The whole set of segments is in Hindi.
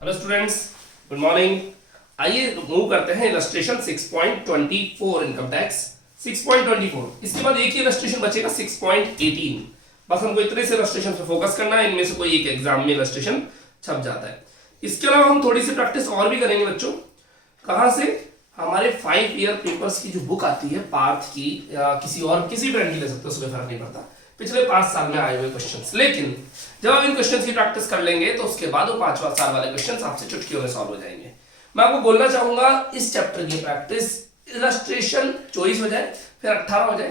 Hello students, good morning. आइए मूव करते हैं इलस्ट्रेशन 6.24 इनकम टैक्स 6.24। इसके बाद एक ही इलस्ट्रेशन बचेगा 6.18। बस हमको इतने से इलस्ट्रेशन पे फोकस करना है, इनमें से कोई एक एग्जाम में इलस्ट्रेशन छप जाता है। इसके अलावा हम थोड़ी सी प्रैक्टिस और भी करेंगे बच्चों। कहाँ से? हमारे 5 ईयर पेपर्स की जो बुक आती है पार्थ की या किसी ब्रांड की ले सकते हो, उसमें फर्क नहीं पड़ता, पिछले 5 साल में आए हुए क्वेश्चंस। लेकिन जब आप इन क्वेश्चंस की प्रैक्टिस कर लेंगे तो उसके बाद वो 5वां साल वाले क्वेश्चंस आपसे चुटकियों में सॉल्व हो जाएंगे। मैं आपको बोलना चाहूंगा इस चैप्टर की प्रैक्टिस इलस्ट्रेशन 24 हो जाए, फिर 18 हो जाए,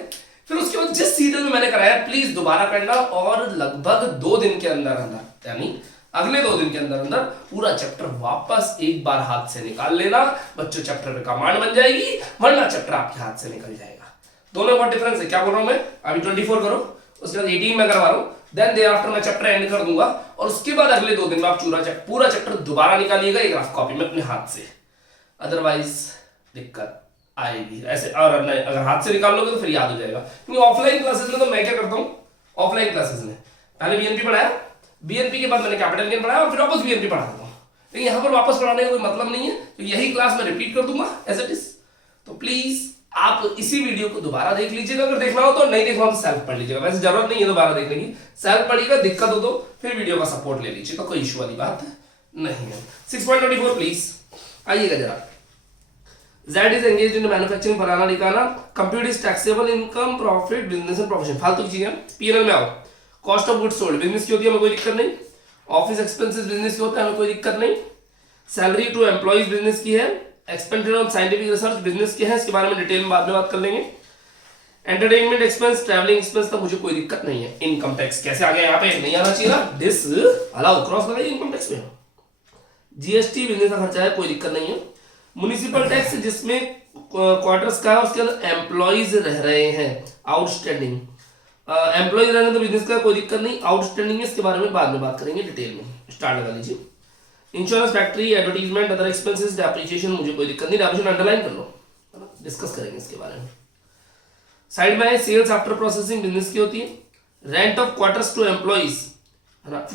फिर उसके बाद जिस सीरियल में मैंने कराया प्लीज दोबारा करना और लगभग 2 दिन के अंदर अंदर, यानी अगले 2 दिन के अंदर अंदर पूरा चैप्टर वापस एक बार हाथ से निकाल लेना। बच्चों चैप्टर में कमांड बन जाएगी, वरना चैप्टर आपके हाथ से निकल जाएगा। दोनों में बहुत डिफरेंस है। क्या बोल रहा हूं मैं? अभी 24 करो, उसके बाद 18 में करवा रहा हूं, देन डे आफ्टर मैं चैप्टर एंड कर दूंगा और उसके बाद अगले 2 दिन में आप पूरा चैप्टर दोबारा निकालिएगा एक रफ कॉपी में अपने हाथ से। अदरवाइज दिक्कत आएगी। ऐसे और अगर हाथ से निकाल लोगे तो फिर याद हो जाएगा। क्योंकि ऑफलाइन क्लासेस में तो मैं क्या करता हूँ, ऑफलाइन क्लासेस में पहले बीएनपी पढ़ाया, बीएनपी के बाद मैंने कैपिटल गेन पढ़ाया और फिर वापस बीएनपी पढ़ा देता हूँ। लेकिन यहाँ पर वापस पढ़ाने का कोई मतलब नहीं है, तो यही क्लास मैं रिपीट कर दूंगा एज इट इज। तो प्लीज आप इसी वीडियो को दोबारा देख लीजिएगा, अगर देखना हो तो, नहीं देखना हो तो सेल्फ पढ़ लीजिएगा। वैसे जरूरत नहीं है दोबारा देखने की, सेल्फ पढ़िएगा, दिक्कत हो तो फिर वीडियो का सपोर्ट ले लीजिए, तो कोई इशू वाली बात नहीं है। 6.24 प्लीज आइएगा जरा। Z is engaged in manufacturing फलाना ठिकाना, compute is taxable income, profit, business and profession, फालतू की चीजें। पीएनएल में आओ। Cost of goods sold business की होती है, हमें कोई दिक्कत नहीं। ऑफिस एक्सपेंसेस बिजनेस की होता है, हमें कोई दिक्कत नहीं। सैलरी टू एम्प्लॉइज बिजनेस की है। Expenditure on scientific research business की है, इसके बारे में डिटेल में बाद में बात कर लेंगे। एंटरटेनमेंट एक्सपेंस, ट्रैवलिंग एक्सपेंस तक मुझे कोई दिक्कत नहीं है। इनकम टैक्स कैसे आ गया यहाँ पे? नहीं आना चाहिए ना, दिस अलाउ क्रॉस लगाइए इनकम टैक्स में। जीएसटी बिजनेस का खर्चा है, कोई दिक्कत नहीं है। म्युनिसिपल टैक्स जिसमें क्वार्टर्स का है, उसके अंदर एम्प्लॉइज रह रहे हैं, आउटस्टैंडिंग एम्प्लॉइज रहने तो बिजनेस का कोई दिक्कत नहीं। आउटस्टैंडिंग इसके बारे में बाद में बात करेंगे डिटेल में। स्टार्ट लगा लीजिए। Insurance, factory, advertisement, other expenses, depreciation मुझे कोई दिक्कत नहीं, डेप्रिसिएशन अंडरलाइन कर लो, है ना, डिस्कस करेंगे इसके बारे में। साइड में है सेल्स आफ्टर प्रोसेसिंग बिजनेस की होती है। Rent of quarters to employees, है ना,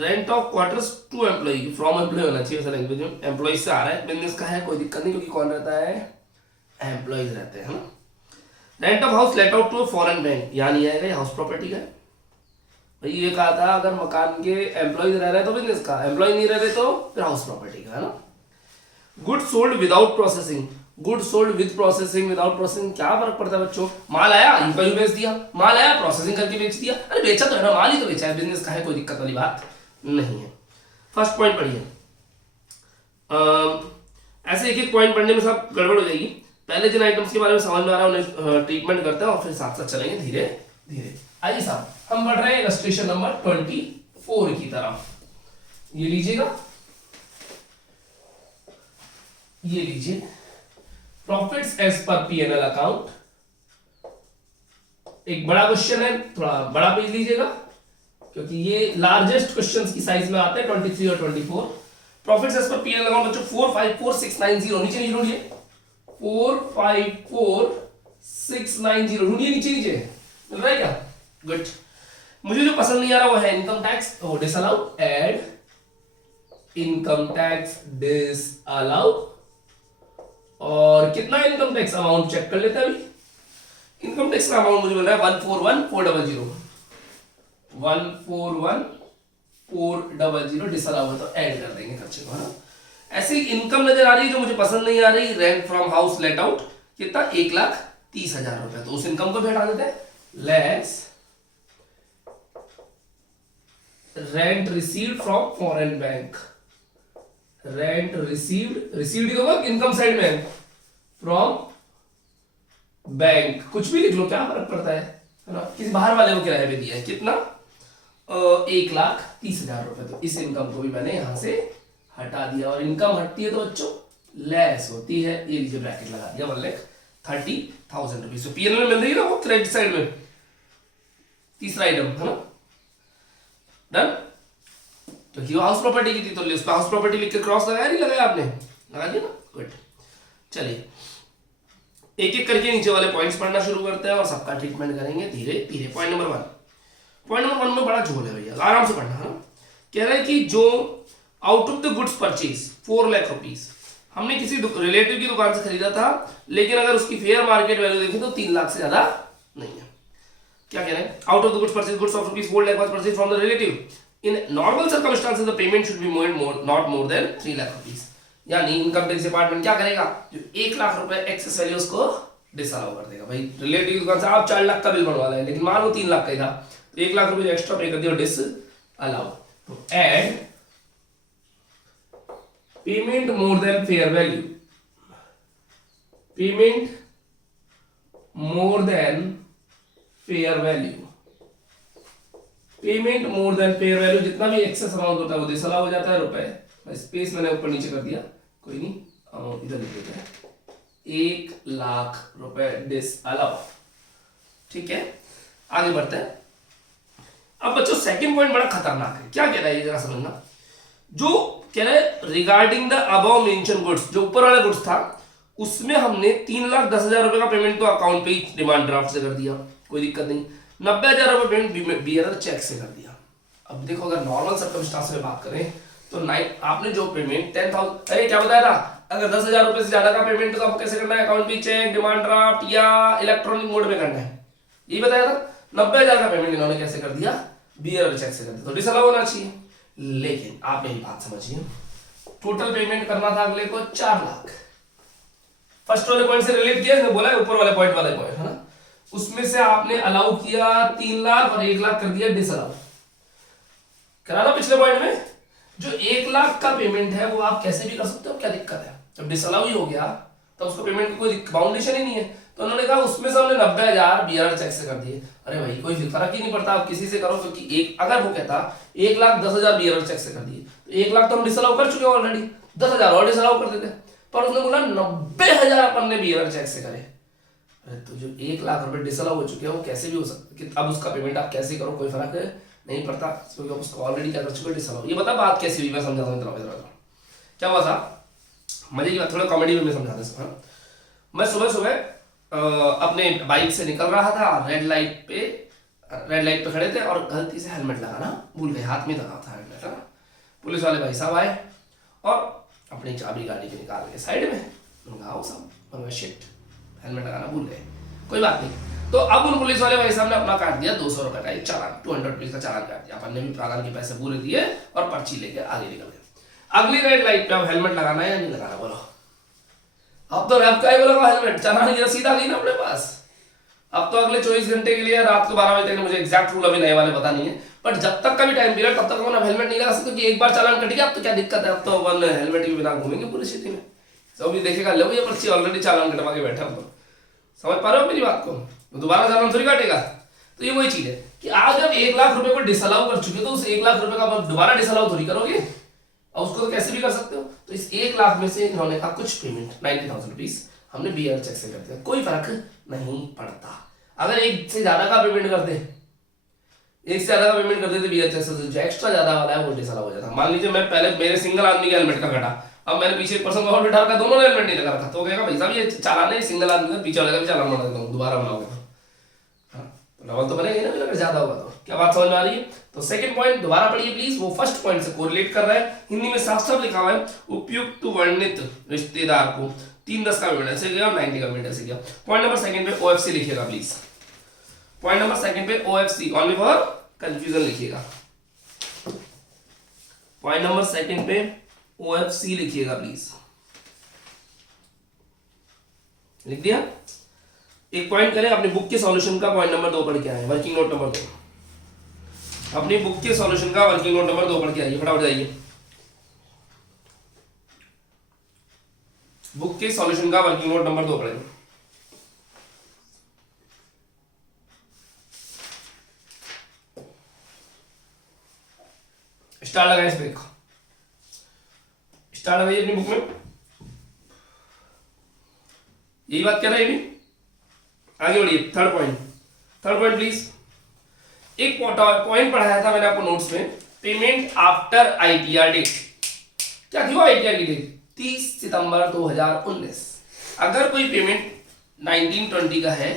rent of quarters to employ, from employ होना चाहिए वैसा लैंग्वेज में, एम्प्लॉइज से आ रहा है, बिजनेस का है, कोई दिक्कत नहीं, क्योंकि कौन रहता है? एम्प्लॉइज रहते हैं, है ना। Rent of house let out to foreign bank, यहाँ नहीं आएगा, हाउस प्रॉपर्टी का है भाई। ये कहा था अगर मकान के एम्प्लॉइज रह रहे तो बिजनेस का, एम्प्लॉय नहीं रह रहे तो फिर हाउस प्रॉपर्टी का, है ना। Good sold without processing, good sold with processing, without processing क्या फर्क पड़ता है बच्चों? माल आया यूं बेच दिया, माल आया प्रोसेसिंग करके बेच दिया, अरे बेचा तो है ना, माल ही तो बेचा है, बिजनेस का है, कोई दिक्कत वाली बात नहीं है। फर्स्ट पॉइंट पढ़िए। ऐसे एक एक पॉइंट पढ़ने में सब गड़बड़ हो जाएगी। पहले जिन आइटम्स के बारे में समझ में आ रहा है उन्हें ट्रीटमेंट करते हैं और फिर साथ साथ चलेंगे धीरे धीरे। आइए साहब, हम बढ़ रहे हैं इलस्ट्रेशन नंबर 24 की तरफ। ये लीजिएगा, ये लीजिए, profits as per PNL account. एक बड़ा क्वेश्चन है, थोड़ा बड़ा पेज लीजिएगा क्योंकि ये लार्जेस्ट क्वेश्चंस की साइज में आते हैं 23 और 24। Profits as per PNL account बच्चों 454690, नीचे नीचे ढूंढिए, 454690 ढूंढिए, नीचे नीचे मिल रहा है क्या? गुड। मुझे जो पसंद नहीं आ रहा वो है इनकम टैक्स, वो disallow, add income tax disallow. और कितना इनकम टैक्स अमाउंट चेक कर लेते हैं अभी। इनकम टैक्स का अमाउंट मुझे मिल रहा है 141400, 141400 डिसअलाउ है तो ऐड कर देंगे खर्चे को, है ना। ऐसी इनकम नजर आ रही है जो मुझे पसंद नहीं आ रही, rent from house let out, कितना? 1,30,000 रुपए, तो उस इनकम को भी हटा देते हैं। Less rent received from foreign bank, rent received, received ही होगा इनकम साइड में, फ्रॉम बैंक, कुछ भी लिख लो, क्या फर्क पड़ता है ना। किसी बाहर वाले को किराए पे दिया है, कितना? 1,30,000 रुपए, तो इस इनकम को भी मैंने यहां से हटा दिया। और इनकम हटती है तो बच्चों लेस होती है, ये लीजिए ब्रैकेट लगा दिया, 1,30,000 रुपीज। तो पीएनएल मिल रही है ना वो क्रेडिट साइड में, तीसरा आइटम, है ना, डन। तो हाउस प्रॉपर्टी की थी तो उस पर हाउस प्रॉपर्टी लिख के क्रॉस लगाया, नहीं लगाया आपने? लगा दिया ना, गुड। चलिए एक एक करके नीचे वाले पॉइंट्स पढ़ना शुरू करते हैं और सबका ट्रीटमेंट करेंगे धीरे धीरे। पॉइंट नंबर 1 में बड़ा झोल है भैया, आराम से पढ़ना है ना। कह रहा है कि जो out of the goods purchase 4 lakh rupees, हमने किसी रिलेटिव की दुकान से खरीदा था, लेकिन अगर उसकी फेयर मार्केट वैल्यू देखें तो 3 लाख से ज्यादा नहीं है। क्या कह रहे हैं, out of the goods purchase goods of rupees 4 lakh was purchase from the relative, in normal circumstances the payment should be not more than 3 lakh rupees. यानी इनकम टैक्स डिपार्टमेंट क्या करेगा, जो 1 लाख रुपए एक्सेस वैल्यू उसको डिसअलाउ कर देगा। भाई रिलेटिव की दुकान से आप 4 लाख का बिल बनवा रहे, लेकिन मान लो 3 लाख का ही था, तो 1 लाख रुपए एक्स्ट्रा पे कर दिया, डिसअलाउ। तो add payment more than fair value, payment more than fair value, payment more than fair value, जितना भी एक्सेस अमाउंट होता है वो डिसअलाउ हो जाता है। रुपए स्पेस मैंने ऊपर नीचे कर दिया, कोई नहीं, अमाउंट इधर लिख देते हैं, 1 लाख रुपए डिसअलाउ। ठीक है, आगे बढ़ते हैं। अब बच्चों सेकंड पॉइंट बड़ा खतरनाक है, क्या कह रहा है ये जरा समझना। जो कह रहा है regarding the above mention goods, जो ऊपर वाला गुड्स था उसमें हमने 3,10,000 रुपए का पेमेंट तो अकाउंट पे ही डिमांड ड्राफ्ट से कर दिया, कोई दिक्कत नहीं। 90,000 रुपए पेमेंट बियरर चेक से कर दिया। अब देखो अगर नॉर्मल सर्कमस्टांस में बात करें तो आपने जो पेमेंट 10,000, अरे क्या बताया था, अगर 10,000 रुपए से ज्यादा का पेमेंट तो आपको कैसे करना है, अकाउंट पे चेक, डिमांड ड्राफ्ट या इलेक्ट्रॉनिक मोड में करना है, ये बताया था। 90,000 का पेमेंट इन्होंने कैसे कर दिया, बियरर चेक से कर दिया, तो डिसअलाउ होना चाहिए। लेकिन आप मेरी बात समझिए, टोटल पेमेंट करना था अगले को 4 लाख, फर्स्ट वाले पॉइंट से रिलेट किया, बोला है ऊपर वाले पॉइंट वाले पॉइंट है ना, उसमें से आपने अलाउ किया 3 लाख और 1 लाख कर दिया डिसअलाउ। करा ना पिछले पॉइंट में, जो 1 लाख का पेमेंट है वो आप कैसे भी कर सकते हो, क्या दिक्कत है, जब डिसअलाउ ही हो गया तो उसको पेमेंट की कोई बाउंडेशन ही नहीं है। तो उन्होंने कहा उसमें से हमने 90,000 बियरर चेक से कर दिए। अरे भाई कोई फर्क ही नहीं पड़ता, आप किसी से करो, क्योंकि एक अगर वो कहता 1,10,000 बियरर चेक से कर दिए, तो 1 लाख तो हम डिसअलाउ कर चुके हैं ऑलरेडी, 10,000 और डिसअलाउ कर देते, पर उसने बोला 90,000 अपन ने बियरर चेक से करे। अरे तो जो 1 लाख रुपए डिसअलाउ हो चुके हैं वो कैसे भी हो सकते, अब उसका पेमेंट आप कैसे करो कोई फर्क नहीं पड़ता, क्योंकि उसको ऑलरेडी क्या कर चुके डिसअलाउ। ये बता बात कैसी हुई, मैं समझाता हूँ। क्या हुआ था, मजे की बात, थोड़ा कॉमेडी में समझाते हैं। मैं सुबह सुबह अपने बाइक से निकल रहा था, रेड लाइट पे खड़े थे और गलती से हेलमेट लगाना भूल गए, हाथ में लगा था हेलमेट है। पुलिस वाले भाई साहब आए और अपनी चाबी गाड़ी के निकाल के साइड में, उनका आओ साहब, शिट हेलमेट लगाना भूल गए, कोई बात नहीं। तो अब उन पुलिस वाले भाई साहब ने अपना काट दिया 200 रुपए का एक चालान, 200 रुपीज का चालान काट दिया। अपन ने भी चालान के पैसे पूरे दिए और पर्ची लेके आगे निकल गए। अगली रेड लाइट पे अब हेलमेट लगाना है या नहीं लगाना, बोलो। अब तो रैप का ही बोला हेलमेट, चालान की रसीद आ गई ना अपने पास। अब तो अगले 24 घंटे के लिए रात को 12 बजे तक, मुझे एग्जैक्ट रूल अभी नए वाले पता नहीं है, बट जब तक का भी टाइम पीरियड तब तक हम हेलमेट नहीं लगा सकते, कि एक बार चालान कट गया अब तो क्या दिक्कत है, अब तो अपन हेलमेट के बिना घूमेंगे पूरी सिटी में। सब भी देखेगा, लो ये पर्ची ऑलरेडी चालान कटवा के बैठा हूं, तो समझ पा रहे हो मेरी बात को, दोबारा चालान थोड़ी काटेगा। तो ये वही चीज है कि आज जब 1 लाख रुपए को डिसअलाउ कर चुके तो उस 1 लाख रुपए का दोबारा डिसअलाउ थोड़ी करोगे, और उसको तो कैसे भी कर सकते हो। तो इस 1 लाख में से इन्होंने कहा कुछ पेमेंट 90,000 रुपीज हमने बियर चेक से कर दिया, कोई फर्क नहीं पड़ता। अगर एक से ज्यादा का पेमेंट कर दे, एक से ज्यादा का पेमेंट कर देते बियर चेक से, जो एक्स्ट्रा ज्यादा वाला है वो डिसअलाउ हो जाता। मान लीजिए मैं पहले मेरे सिंगल आदमी का हेलमेट का कटा, अब मैंने पीछे एक पर्सन को और बिठा रखा, दोनों ने हेलमेट नहीं लगा रखा, तो कहेगा भाई साहब ये चालान है, सिंगल आदमी का, पीछे वाले का भी चालान बना देता हूँ, दोबारा बनाओगे तो डबल तो बनेगा ना, अगर ज्यादा होगा तो। क्या बात समझ में आ रही है। तो सेकंड पॉइंट दोबारा पढ़िए प्लीज, वो फर्स्ट पॉइंट से कोरिलेट कर रहा है, हिंदी में साफ साफ लिखा हुआ है, उपयुक्त वर्णित रिश्तेदार को 310 का पेमेंट ऐसे गया और 90 का पेमेंट ऐसे गया। पॉइंट नंबर सेकंड पे ओएफसी लिखिएगा प्लीज, पॉइंट नंबर सेकंड पे ओएफसी, ओनली फॉर कंफ्यूजन लिखिएगा। पॉइंट नंबर सेकंड पे ओएफसी लिखिएगा प्लीज, लिख दिया। एक पॉइंट करें, अपने बुक के सॉल्यूशन का पॉइंट नंबर 2 पढ़ के आए, वर्किंग नोट नंबर 2, अपनी बुक के सॉल्यूशन का वर्किंग नोट नंबर 2 पढ़ के आइए, फटाफट जाइए। बुक के सॉल्यूशन का वर्किंग नोट नंबर 2 पढ़ेंगे। स्टार लगाए इस पे, स्टार लगाइए अपनी बुक में, यही बात कह रहा है ये भी। आगे बढ़िए, थर्ड पॉइंट प्लीज। एक पॉइंट पढ़ाया था मैंने आपको नोट्स में, पेमेंट आफ्टर आईटीआर डेट। क्या थी वो आईटीआर की डेट, 30 सितंबर 2019। अगर कोई पेमेंट 1920 का है,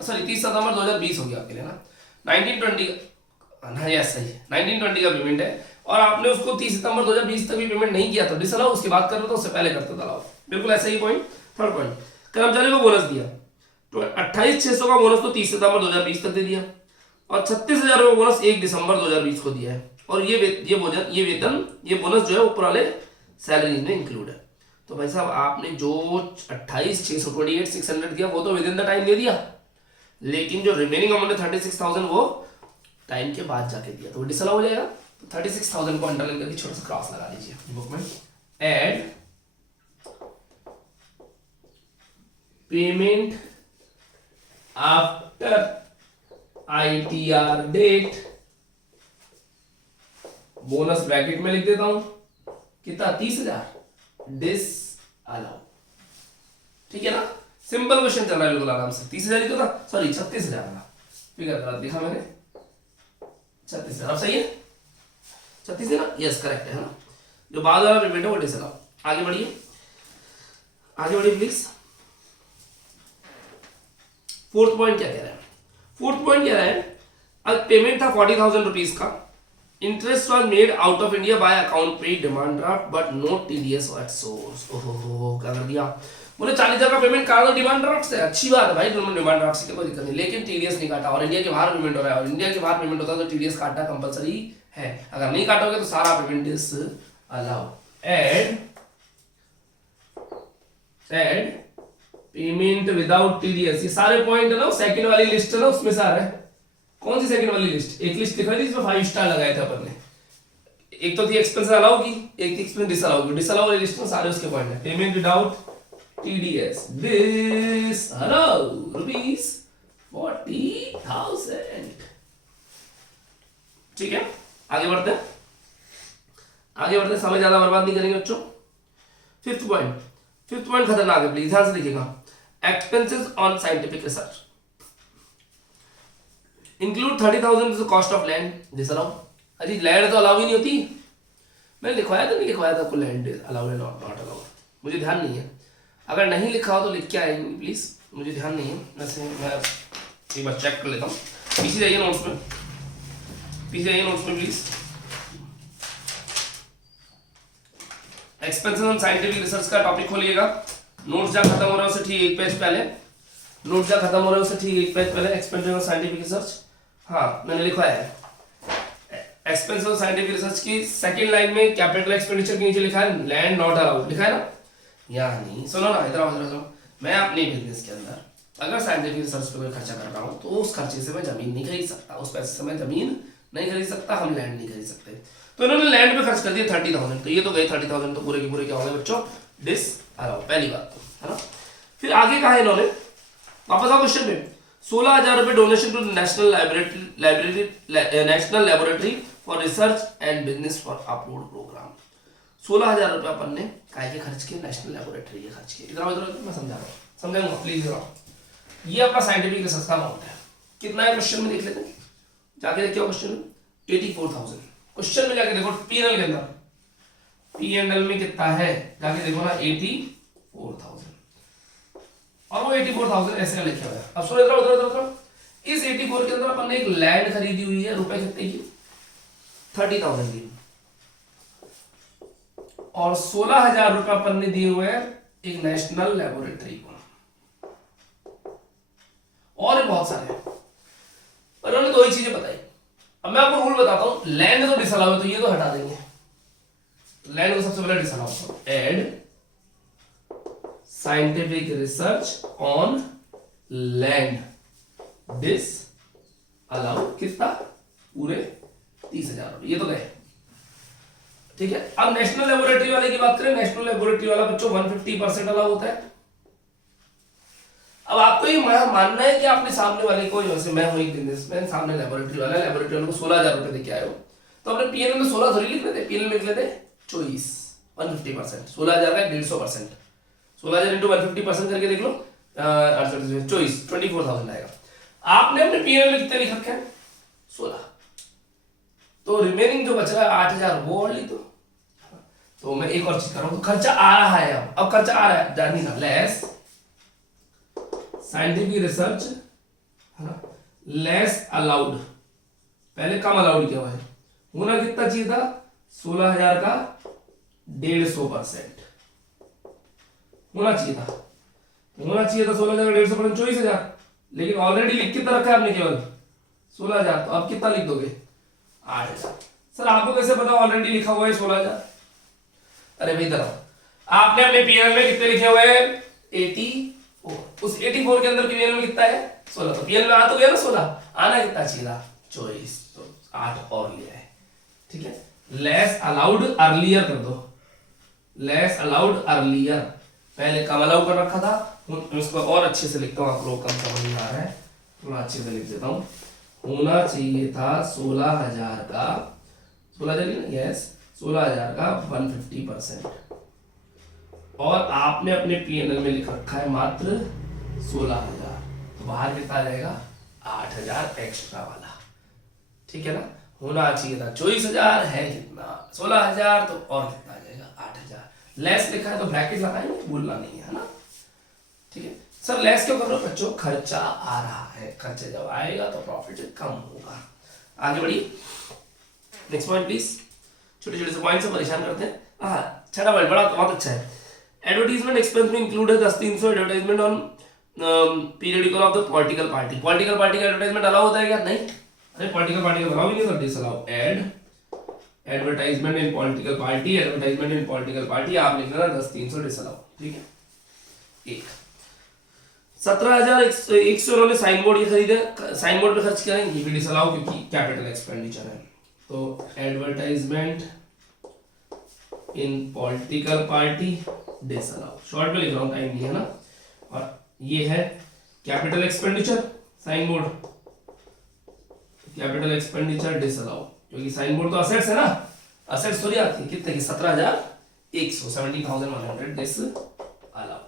सॉरी 30 सितंबर 2020 हो गया आपके लिए ना, 1920 का, हाँ यस सही है, 1920 का पेमेंट है और आपने उसको 30 सितंबर 2020 तक भी पेमेंट नहीं किया था डिसअलाउ, उसके बाद कर रहे था, उससे पहले करते था अलाउ। बिल्कुल ऐसा ही पॉइंट। थर्ड पॉइंट, कर्मचारी को बोनस दिया तो 28,600 का बोनस तो 30 सितंबर 2020 तक दे दिया, और 36,000 रुपये बोनस 1 दिसंबर 2020 को दिया है, और ये वेतन ये बोनस जो है ऊपर वाले सैलरी में इंक्लूड है। तो भाई साहब आपने जो 28,628,600 दिया वो तो विद इन द टाइम दे दिया, लेकिन जो रिमेनिंग अमाउंट है 36,000 वो टाइम के बाद जाके दिया, तो वो डिसअलाउ हो जाएगा। तो 36,000 को अंडरलाइन करके छोटा सा क्रॉस लगा लीजिए बुक में। Add payment after ITR date, bonus bracket में लिख देता हूं कितना 30,000 डिस अलाउ। ठीक है ना, सिंपल क्वेश्चन चल रहा है बिल्कुल आराम से। 30,000 ही तो था, सॉरी 36,000 था, फिगर गलत लिखा मैंने, 36,000 अब सही है, 36 है ना, यस करेक्ट है ना। जो बाद वाला पेमेंट है वो डिस अलाउ। आगे बढ़िए, आगे बढ़िए प्लीज। फोर्थ पॉइंट क्या कह रहा है? फोर्थ पॉइंट कह रहा है अब पेमेंट था 40,000 रुपीज का, interest was made out of India by account pay demand draft but no TDS at source. ओहो क्या कर दिया, बोले 40,000 का पेमेंट करा दो डिमांड ड्राफ्ट से, अच्छी बात है भाई, तुमने डिमांड ड्राफ्ट से कोई दिक्कत नहीं, लेकिन टीडीएस नहीं काटा, और इंडिया के बाहर पेमेंट हो रहा है, और इंडिया के बाहर पेमेंट होता है तो टीडीएस काटना कंपलसरी है, अगर नहीं काटोगे तो सारा payment disallow. Add payment without TDS, ये सारे पॉइंट है ना सेकंड वाली लिस्ट है ना उसमें से आ रहा है। कौन सी सेकंड वाली लिस्ट? एक लिस्ट दिखा दी जिसमें 5 स्टार लगाए थे अपन ने, एक तो थी एक्सपेंस अलाउ की, एक थी एक्सपेंस डिसअलाउ की। डिसअलाउ वाली लिस्ट में सारे उसके पॉइंट है। Payment without TDS disallow rupees 40,000। ठीक है, आगे बढ़ते हैं, आगे बढ़ते हैं, समय ज्यादा बर्बाद नहीं करेंगे बच्चों। फिफ्थ पॉइंट खतरनाक है, प्लीज ध्यान से देखिएगा। Expenses on scientific research include 30,000 is cost of land disallow. अरे लैंड तो अलाउ ही नहीं होती, मैंने लिखवाया था नहीं लिखवाया था आपको लैंड अलाउ है नॉट अलाउ, मुझे ध्यान नहीं है, अगर नहीं लिखा हो तो लिख के आएंगे प्लीज, मुझे ध्यान नहीं है। वैसे मैं एक बार चेक कर लेता हूँ, पीछे जाइए नोट्स में, पीछे जाइए नोट्स में please. Expenses on scientific research का टॉपिक खोलिएगा, नोट्स जहाँ खत्म हो रहा है उससे ठीक एक पेज पहले, नोट्स जहाँ खत्म हो रहा है उससे ठीक एक पेज पहले एक्सपेंसेस ऑन साइंटिफिक रिसर्च। हाँ मैंने लिखा है एक्सपेंसेस ऑन साइंटिफिक रिसर्च की सेकंड लाइन में कैपिटल एक्सपेंडिचर के नीचे लिखा है लैंड नॉट अलाउड, लिखा है ना, यहाँ नहीं। सुनो ना इधर आओ, मैं अपने बिजनेस के अंदर अगर साइंटिफिक रिसर्च पे कोई खर्चा कर रहा हूँ तो उस खर्चे से मैं जमीन नहीं खरीद सकता, उस पैसे से मैं जमीन नहीं खरीद सकता, हम लैंड नहीं खरीद सकते। तो इन्होंने लैंड पे खर्च कर दिया 30,000, तो ये तो गए 30,000, तो पूरे के पूरे क्या होंगे बच्चों डिस अलाउ, पहली बात तो है ना। फिर आगे कहा है इन्होंने, वापस आओ क्वेश्चन में, 16,000 रुपए donation to national laboratory for research and business for upload programme. 16,000 रुपए अपन ने काय के खर्च किए, नेशनल लेबोरेटरी के खर्च किए। इधर मैं समझा रहा हूँ, समझाऊंगा प्लीज इधर। ये अपना साइंटिफिक रिसर्च का अमाउंट है, कितना है क्वेश्चन में देख लेते हैं, जाके देखिए क्वेश्चन में 84,000। क्वेश्चन में जाके देखो पीएनएल के अंदर, पीएनएल में कितना है जाके देखो ना 84,000, और वो 84,000 ऐसे लिखा हुआ है। अब सुनो इधर, इस 84 के अंदर अपन ने एक लैंड खरीदी हुई है रुपए कितने की 30,000 की, और 16,000 रुपए अपन ने दिए हुए हैं एक नेशनल लेबोरेटरी को, और बहुत सारे, उन्होंने दो ही चीजें बताई। अब मैं आपको रूल बताता हूं, लैंड तो डिसअलाउ है तो ये तो हटा देंगे, लैंड को सबसे पहले disallow, add scientific research on land disallow, कितना पूरे 30,000 रुपए, ये तो गए। ठीक है, अब नेशनल लेबोरेटरी वाले की बात करें, नेशनल लेबोरेटरी वाला बच्चों 150% अलाउ होता है। अब आपको ये मानना है कि आपने सामने वाले को, जैसे मैं हूं एक बिजनेसमैन, सामने लेबोरेटरी वाला, लेबोरेटरी वाले को 16,000 रुपए देके आए हो, तो अपने पीएनएल में 16 थोड़ी लिख लेते, पीएनएल में लिख लेते 24 150%, 16,000 का 150%, 16,000 इंटू 150% करके देख लो 24,000 आएगा। आपने अपने पीएनएल में कितने लिख रखे हैं 16, तो रिमेनिंग जो बच रहा है 8,000 वो और लिख दो। तो मैं एक और चीज कर रहा हूं, तो खर्चा आ रहा है, अब खर्चा आ रहा है, जानी ना, लेस साइंटिफिक रिसर्च है ना, लेस अलाउड, पहले कम अलाउड किया हुआ है, होना कितना चाहिए था 16,000 का 150% होना चाहिए था। 16,000 का 150% 24,000, लेकिन ऑलरेडी लिख कितना रखा है आपने केवल 16,000, तो आप कितना लिख दोगे 8,000। सर आपको कैसे पता ऑलरेडी लिखा हुआ है 16,000? अरे भाई इधर आपने अपने पीएनएल में कितने लिखे हुए हैं 84, उस 84 के अंदर पीएनएल में कितना है 16, तो पीएनएल में आ तो गया ना 16, आना कितना चाहिए था 24, तो 8 और लिया है। ठीक है, लेस अलाउड अर्लियर कर दो, लेस अलाउड अर्लियर, पहले कम अलाउ कर रखा था, इसको और अच्छे से लिखता हूँ, आप लोग कम समझ में आ रहा है, थोड़ा अच्छे से लिख देता हूँ। होना चाहिए था 16,000 का 16,000 यस 16,000 का 150%, और आपने अपने पीएनएल में लिख रखा है मात्र 16,000, तो बाहर कितना आ जाएगा 8,000 एक्स्ट्रा वाला। ठीक है ना, होना चाहिए था 24,000, है कितना 16,000, तो और कितना आ जाएगा 8,000। लेस लिखा है तो ब्रैकेट लगाएंगे, भूलना नहीं है ना। ठीक है सर, लेस क्यों कर रहे हो बच्चों, खर्चा आ रहा है, खर्चा जब आएगा तो प्रॉफिट कम होगा। आगे बढ़िए, नेक्स्ट पॉइंट प्लीज। छोटे छोटे से पॉइंट से परेशान करते हैं। हाँ, छठा पॉइंट बड़ा बहुत अच्छा है। एडवर्टीजमेंट एक्सपेंस में इंक्लूड है 10-300 advertisement on periodical of the political party. Political party का एडवर्टाइजमेंट अलाउ होता है क्या? नहीं, अरे पॉलिटिकल पार्टी का अलाउ ही नहीं होता, डिसअलाउ। एडवर्टाइजमेंट इन पॉलिटिकल पार्टी, एडवर्टाइजमेंट इन पॉलिटिकल पार्टी आप लिख लेना 10-300 डिसअलाउ। ठीक है, एक 17,100 उन्होंने साइन बोर्ड ये खरीदे, साइन बोर्ड पे खर्च करेंगे, ये भी डिसअलाउ क्योंकि कैपिटल एक्सपेंडिचर है। तो एडवर्टाइजमेंट इन पॉलिटिकल पार्टी डिसअलाउ, शॉर्ट में लिख रहा हूँ, टाइम नहीं है ना। और ये है capital expenditure, sign board, capital expenditure disallow, क्योंकि साइन बोर्ड तो असेट्स है ना, असेट्स थोड़ी आती है। कितने की 17,100 17,100 डिसअलाउ।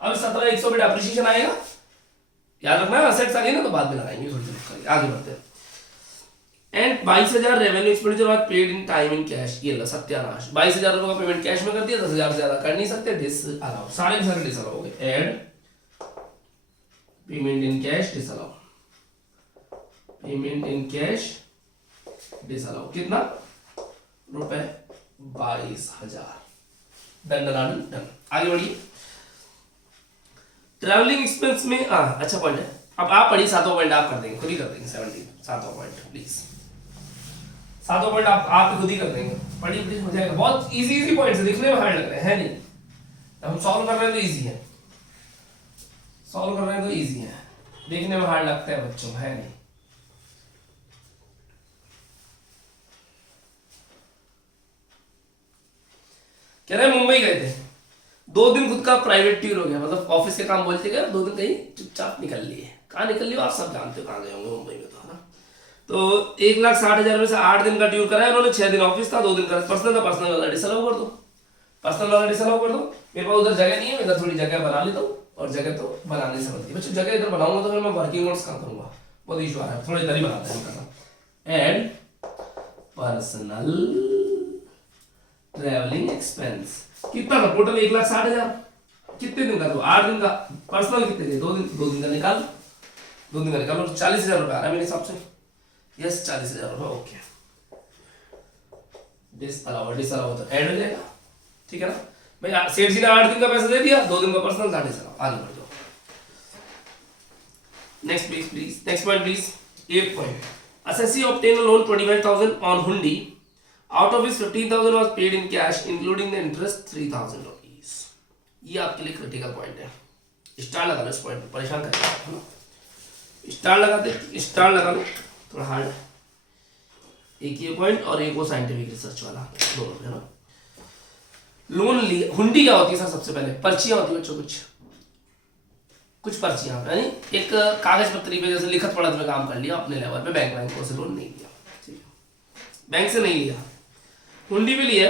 अब 17,100 पे डेप्रिसिएशन आएगा, याद रखना है, असेट्स आ गए ना तो बाद में लगाएंगे, थोड़ी देर आगे बढ़ते हैं। And 22,000 revenue expenditure was paid in time in cash. ये लो सत्यानाश, 22,000 रुपए का पेमेंट कैश में कर दिया, 10,000 से ज्यादा कर नहीं सकते, डिसअलाउ, सारे के सारे डिसअलाउ हो गए। Add payment in cash disallow, payment in cash disallow, कितना रुपए 22,000। Done done done. आगे बढ़िए, ट्रैवलिंग एक्सपेंस में अच्छा पॉइंट है। अब आप पढ़िए, सातवां पॉइंट आप कर देंगे, खुद ही कर देंगे। 17 सातवां पॉइंट प्लीज, सातवां पॉइंट आप खुद ही कर देंगे, पढ़िए प्लीज, हो जाएगा। बहुत इजी पॉइंट्स है, दिखने में हार्ड लग रहे हैं, है नहीं, हम सॉल्व कर रहे हैं तो इजी है, सॉल्व कर रहे हैं तो इजी है, देखने में हार्ड लगता है बच्चों, है नहीं। कह रहे मुंबई गए थे, 2 दिन खुद का प्राइवेट टूर हो गया, मतलब ऑफिस के काम बोलते गए, 2 दिन कहीं चुपचाप निकल लिए। कहाँ निकल लिए आप सब जानते हो, कहाँ गए होंगे मुंबई में, तो है ना। तो 1,60,000 में से 8 दिन का टूर कराया उन्होंने, 6 दिन ऑफिस था, 2 दिन का पर्सनल था, पर्सनल वाला डिसअलाउ कर दो, पर्सनल वाला डिसअलाउ कर दो। मेरे पास उधर जगह नहीं है, इधर थोड़ी जगह बना लेता हूँ, और जगह तो बनाने से बनती है बच्चों, जगह इधर बनाऊंगा तो फिर मैं वर्किंग नोट्स कहाँ करूंगा, बहुत इशू आ रहा है, थोड़ा इधर ही बनाते हैं। एंड पर्सनल ट्रैवलिंग एक्सपेंस कितना था टोटल? 1,60,000, कितने दिन का? तो 8 दिन का। पर्सनल कितने थे? 2 दिन का निकाल, 2 दिन का निकालो, 40,000 रुपए आ रहा है मेरे हिसाब से। यस 40,000 रुपए, ओके। डिसअलाउ तो ऐड हो जाएगा, ठीक है ना भाई। सेठ जी ने 8 दिन का पैसा दे दिया, 2 दिन का पर्सनल था, डिसअलाउ। आगे बढ़ जाओ, next please, next point please. 8 point, assessee obtained a loan 25,000 on hundi, out of which 15,000 was paid in cash including the interest 3,000 rupees। ये आपके लिए क्रिटिकल पॉइंट है, स्टार लगा लो इस पॉइंट पे, परेशान करेगा है ना। स्टार लगाते, स्टार लगा लो, थोड़ा हार्ड है। एक ये पॉइंट और एक वो साइंटिफिक रिसर्च वाला, दोनों है ना। लोन लिया, हुंडी क्या होती है सर? सबसे पहले पर्चियां होती है बच्चों, कुछ पर्चियां, यानी एक कागज पत्री पे जैसे लिखत पढ़त में काम कर लिया अपने लेवल पे, बैंक से लोन नहीं लिया, ठीक है, बैंक से नहीं लिया, हुंडी पे लिया,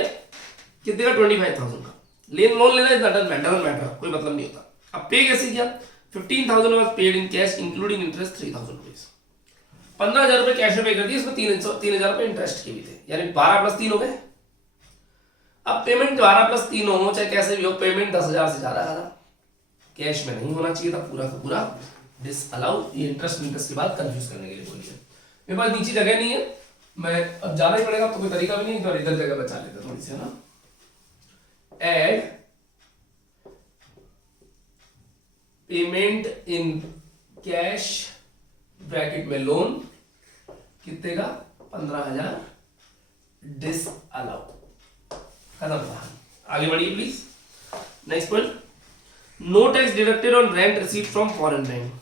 कितने का? 25,000 का। लोन लेना इज डजंट मैटर, कोई मतलब नहीं होता। अब पे कैसे किया? 15,000 was paid in cash including interest 3,000 rupees. 15,000 रुपए कैश में पे कर दिए, इसमें 3,000 रुपए इंटरेस्ट के भी थे, यानी 12 + 3 हो गए। अब पेमेंट 12 + 3 हो, चाहे कैसे भी हो, पेमेंट 10,000 से ज्यादा है, कैश में नहीं होना चाहिए था, पूरा का पूरा डिसअलाउ। ये इंटरेस्ट के बाद कंफ्यूज करने के लिए बोलिए। मेरे पास नीचे जगह नहीं है, मैं अब जाना ही पड़ेगा, तो कोई तरीका भी नहीं, तो इधर जगह बचा लेते थोड़ी सी, है ना। Add payment in cash bracket में लोन कितने का 15,000 डिस अलाउ, खत्म कहानी। आगे बढ़िए please. Next point, no tax deducted on rent received from foreign bank.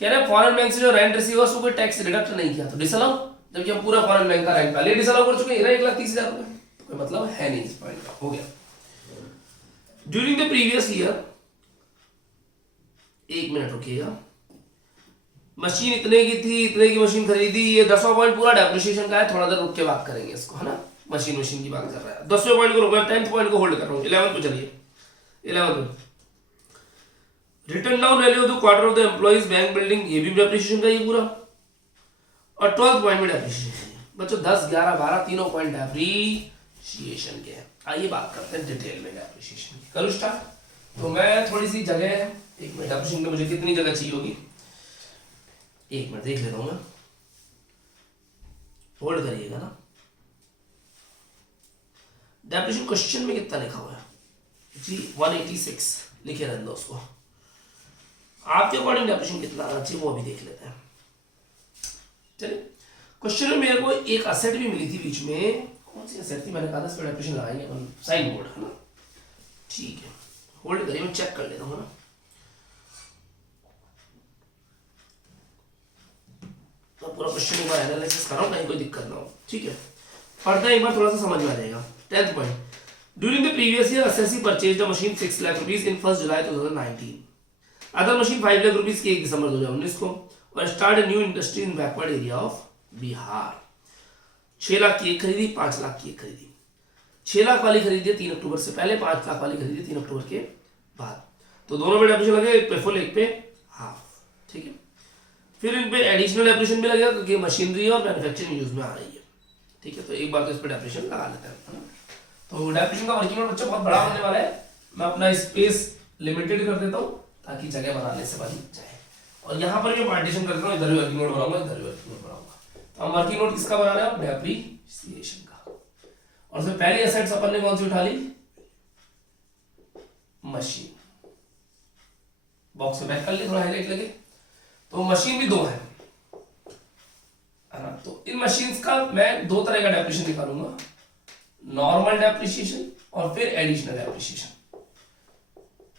कह रहे हैं फॉरेन बैंक से जो रेंट रिसीव हुआ उसको कोई टैक्स डिडक्ट नहीं किया तो डिसअलाउ, जबकि हम पूरा फॉरेन बैंक का रेंट पहले डिसअलाउ कर चुके हैं 1,30,000 रुपए, तो कोई मतलब है नहीं इस पॉइंट का। हो गया। ड्यूरिंग द प्रीवियस ईयर, एक मिनट रुकिएगा, मशीन इतने की थी, इतने की मशीन खरीदी, ये 10वां पॉइंट पूरा डेप्रिसिएशन का है, थोड़ा देर रुक के बात करेंगे इसको, है ना। मशीन की बात कर रहा है, 10वें पॉइंट को रुका, 10th पॉइंट को होल्ड कर रहा हूँ। 11th पे चलिए। 11th return down value of the quarter of the employees bank building, ये भी डेप्रिसिएशन का ये पूरा। और 12th पॉइंट में डेप्रिसिएशन। बच्चों 10, 11, 12 तीनों पॉइंट डेप्रिसिएशन के हैं। आइए बात करते हैं डिटेल में डेप्रिसिएशन की। करूँ स्टार्ट? तो मैं थोड़ी सी जगह, एक मिनट, डेप्रिसिएशन में मुझे कितनी जगह चाहिए होगी, एक मिनट देख लेता हूँ मैं, होल्ड करिएगा ना। डेप्रिसिएशन क्वेश्चन में कितना लिखा हुआ है जी, 186 लिखे रहने दो उसको। आपके अकॉर्डिंग डेप्रिसिएशन कितना आना चाहिए वो अभी देख लेते हैं। चलिए, क्वेश्चन में मेरे को एक असेट भी मिली थी बीच में, कौन सी असेट थी, मैंने कहा था इस पर डेप्रिसिएशन लगाएंगे अपन, साइन बोर्ड, है ना। ठीक है, होल्ड करिए, मैं चेक कर लेता हूँ ना। तो पूरा क्वेश्चन एक बार एनालिसिस कर रहा हूँ, कहीं कोई दिक्कत ना हो। ठीक है, पढ़ते हैं एक बार, थोड़ा सा समझ में आ जाएगा। 10th point, during the previous year SSC purchased a machine 6 lakh rupees in 1 July 2019, other machine 5 lakh rupees की 1 दिसंबर 2019 को, और start a new industry in backward area of Bihar. 6 lakh की एक खरीदी, 5 लाख की एक खरीदी। 6 लाख वाली खरीदी 3 अक्टूबर से पहले, 5 लाख वाली खरीदी 3 अक्टूबर के बाद, तो दोनों में डेप्रिसिएशन लगे, एक पे फुल एक पे हाफ। ठीक है, फिर इन पे एडिशनल डेप्रिसिएशन भी लगेगा क्योंकि मशीनरी और मैन्युफैक्चरिंग यूज में आ रही है। ठीक है, तो एक बार तो इस पर डेप्रिसिएशन लगा लेते हैं, है ना। तो डेप्रिसिएशन का वर्किंग नोट बच्चा बहुत बड़ा होने वाला है, मैं अपना स्पेस लिमिटेड कर देता हूँ ताकि जगह बनाने से बन जाए। और यहाँ पर मैं पार्टीशन कर देता हूँ, इधर भी वर्किंग नोट बनाऊंगा, इधर भी वर्किंग नोट बनाऊंगा। तो हम वर्किंग नोट किसका बना रहे हैं, डेप्रिसिएशन का। और उसमें पहली एसेट्स अपन ने कौन सी उठा ली, मशीन। बॉक्स में बैक कर लिए, थोड़ा हाईलाइट लगे। तो मशीन भी 2 है ना। तो इन मशीन्स का मैं 2 तरह का डेप्रिसिएशन निकालूंगा, नॉर्मल डेप्रिसिएशन और फिर एडिशनल डेप्रिसिएशन।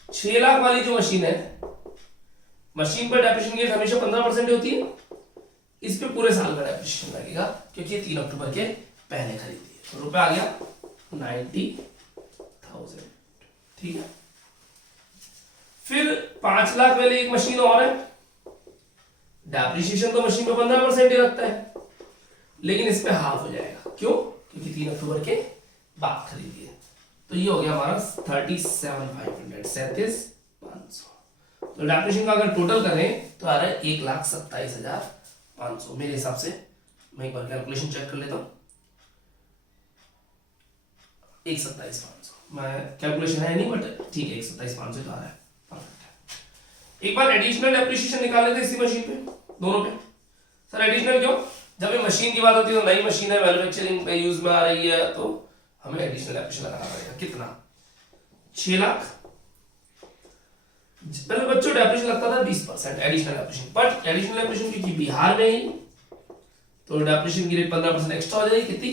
6 लाख वाली जो मशीन है, मशीन पर डेप्रिसिएशन रेट हमेशा 15% होती है, इस पे पूरे साल का डेप्रिसिएशन लगेगा क्योंकि ये 3 अक्टूबर के पहले खरीदी है। तो रुपया आ गया 90,000। ठीक है, फिर 5 लाख वाली एक मशीन और है, डेप्रिसिएशन तो मशीन पे 15% ही लगता है, लेकिन इस पे हाफ हो जाएगा। क्यों? क्योंकि 3 अक्टूबर के बाद खरीदी है। तो ये हो गया हमारा 37,500, 37,500। तो डेप्रिसिएशन का अगर टोटल करें तो आ रहा है 1,27,500 मेरे हिसाब से। मैं एक बार कैलकुलेशन चेक कर लेता हूँ। 1,27,500, मैं कैलकुलेशन है नहीं बट ठीक है, 1,27,500 तो आ रहा है, परफेक्ट है। एक बार एडिशनल डेप्रिसिएशन निकाल लेते इसी मशीन पे, दोनों पे। सर एडिशनल क्यों? जब ये मशीन की बात होती है तो नई मशीन है, मैन्युफैक्चरिंग पे यूज में आ रही है, तो हमें एडिशनल डेप्रिसिएशन लगाना पड़ेगा। कितना? 6 लाख। पहले बच्चों डेप्रिसिएशन लगता था 20% additional depreciation, but additional depreciation क्योंकि बिहार में ही, तो डेप्रिसिएशन की रेट 15% एक्स्ट्रा हो जाएगी। कितनी?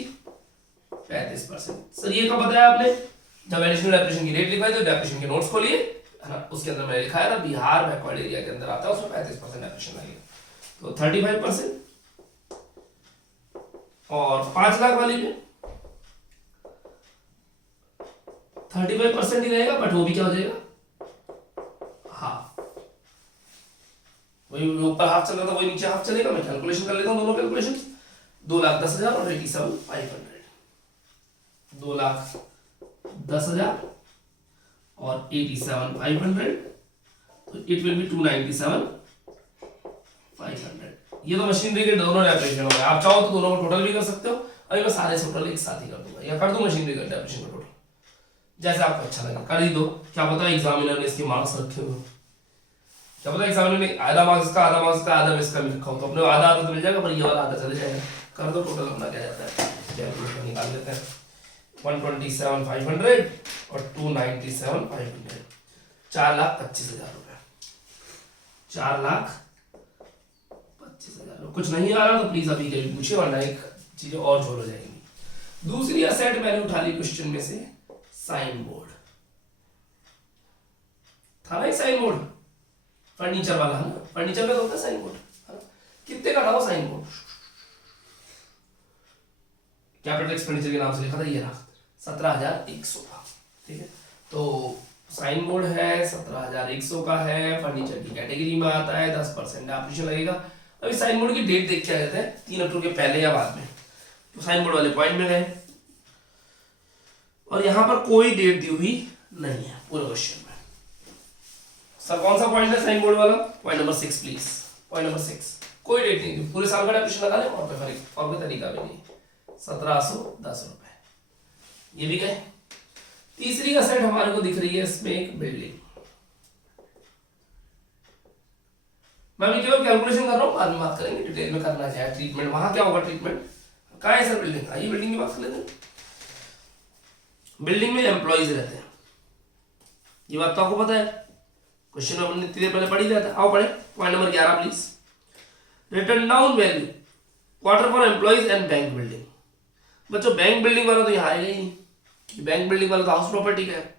35%। सर ये कब बताया आपने? जब एडिशनल डेप्रिसिएशन की रेट लिखवाई तो डेप्रिसिएशन के नोट्स खोलिए, है ना, उसके अंदर मैंने लिखा है ना, बिहार बैकवर्ड एरिया के अंदर आता है, उसमें 35% डेप्रिसिएशन लगेगा। तो 35%। और 5 लाख वाली में 35% ही रहेगा, बट वो भी क्या हो जाएगा, हाफ। वही ऊपर हाफ चल रहा था, वही नीचे हाफ चलेगा। मैं कैलकुलेशन कर लेता हूँ, दोनों कैलकुलेशन। 2,10,000 और 87,500। 2,10,000 और 87,500, तो इट विल बी 297,500। ये तो मशीनरी के दोनों डेप्रिसिएशन हो गए। आप चाहो तो दोनों को टोटल भी कर सकते हो, अभी मैं सारे टोटल एक साथ ही कर दूंगा, या कर दूं मशीनरी का डेप्रिसिएशन का टोटल, जैसे आपको अच्छा लगे कर ही दो। क्या पता एग्जामिनर ने इसके मार्क्स रखे हो, क्या पता एग्जामिनर ने आधा मार्क्स का, आधा मार्क्स का, आधा इसका भी रखा हो, तो अपने आधा आधा तो मिल जाएगा, पर ये वाला आधा चले जाएगा। कर दो टोटल अपना क्या जाता है, कैलकुलेटर निकाल लेते हैं। 127,500 और 297,500, 4,25,000 रुपए। 4,25,000। कुछ नहीं आ रहा तो प्लीज अभी के भी पूछिए, वरना एक चीजें और झोल हो जाएंगी। दूसरी असेट मैंने उठा ली क्वेश्चन में से, साइन बोर्ड था ना, एक साइन बोर्ड फर्नीचर वाला है ना, फर्नीचर में तो होता है साइन बोर्ड, है ना? कितने का था वो साइन बोर्ड? कैपिटल एक्सपेंडिचर के नाम से लिखा था, ये रहा 17,100 का। ठीक है, तो साइन बोर्ड है 17,100 का है, फर्नीचर की कैटेगरी में आता है, 10% डेप्रिसिएशन लगेगा। अभी साइन बोर्ड की डेट देख के आ जाते हैं, 3 अक्टूबर के पहले या बाद में। तो साइन बोर्ड वाले पॉइंट में गए और यहां पर कोई डेट दी हुई नहीं है पूरे क्वेश्चन में। सर कौन सा पॉइंट है साइन बोर्ड वाला? Point number 6 please. Point number 6, कोई डेट नहीं दी, पूरे साल का डेप्रिसिएशन लगा ले, और कोई तरीका भी नहीं। 1,710 रुपए, ये भी गए। तीसरी असेट हमारे को दिख रही है इसमें, एक बिल्डिंग। मैं भी केवल कैलकुलेशन कर रहा हूं, बाद में बात करेंगे डिटेल में करना क्या है, ट्रीटमेंट वहां क्या होगा, ट्रीटमेंट कहां है सर बिल्डिंग। आइए बिल्डिंग की बात कर लेते हैं। बिल्डिंग में एम्प्लॉइज रहते हैं, ये बात तो आपको पता है, क्वेश्चन में हमने इतनी देर पहले पढ़ी जाता है। आओ पढ़े point number 11 please. Return down value quarter for employees and bank building. बच्चों बैंक बिल्डिंग वाला तो यहाँ आएगा ही नहीं, बैंक बिल्डिंग वाला तो हाउस प्रॉपर्टी का है।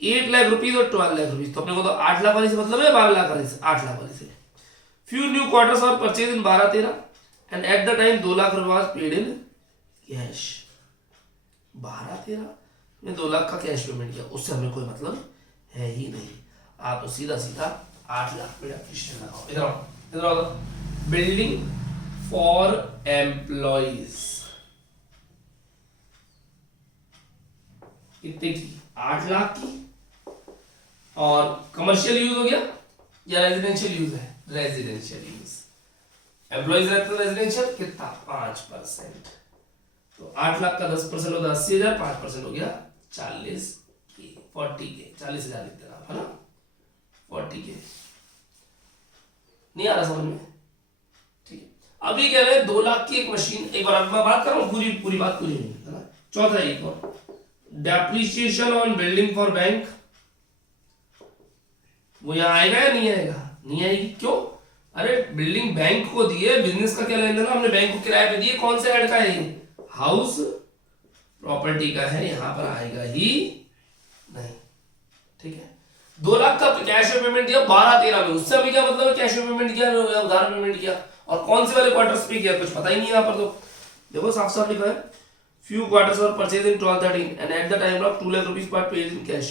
8 लाख रुपीज और 12 लाख रुपीज, तो अपने को तो 8 लाख वाली से मतलब है, 12 लाख वाली से, 8 लाख वाली से। Few new quarters are purchase in 12-13 and at the time 2 lakh रुपए पेड इन कैश। 12-13 में 2 लाख का कैश पेमेंट किया, उससे हमें कोई मतलब है ही नहीं। आप तो सीधा सीधा 8 लाख पे डेप्रिसिएशन लगाओ। इधर आओ, बिल्डिंग फॉर एम्प्लॉइज कितने की? 8 लाख की। और कमर्शियल यूज हो गया या रेजिडेंशियल यूज है? Residential use. एम्प्लॉइज रहते हैं रेजिडेंशियल, कितना? 5%। तो 8 लाख का 10% होता है 80,000, 5% हो गया 40 के, 40 के, 40,000 लिखते हैं है ना, 40 के। नहीं आ रहा समझ में? ठीक है, अभी कह रहे हैं 2 लाख की एक मशीन। एक बार मैं बात कर रहा हूँ, पूरी बात पूरी नहीं है ना। चौथा एक और, depreciation on building for bank, वो यहां आएगा या नहीं आएगा? नहीं आएगी। क्यों? अरे बिल्डिंग बैंक को दिए, बिजनेस का क्या लेना देना, हमने बैंक को किराए पे दिए, कौन से हेड का है? हाउस प्रॉपर्टी का है, यहां पर आएगा ही नहीं। ठीक है, 2 लाख का कैश पेमेंट दिया 12-13 में, उससे अभी क्या मतलब है कैश पेमेंट किया या उधार पेमेंट किया, और कौन से वाले क्वार्टर्स पे किया, कुछ पता ही नहीं यहाँ पर। तो देखो साफ साफ लिखा है, few quarters were purchased in 12-13 and at the time of 2 lakh rupees पर paid in cash।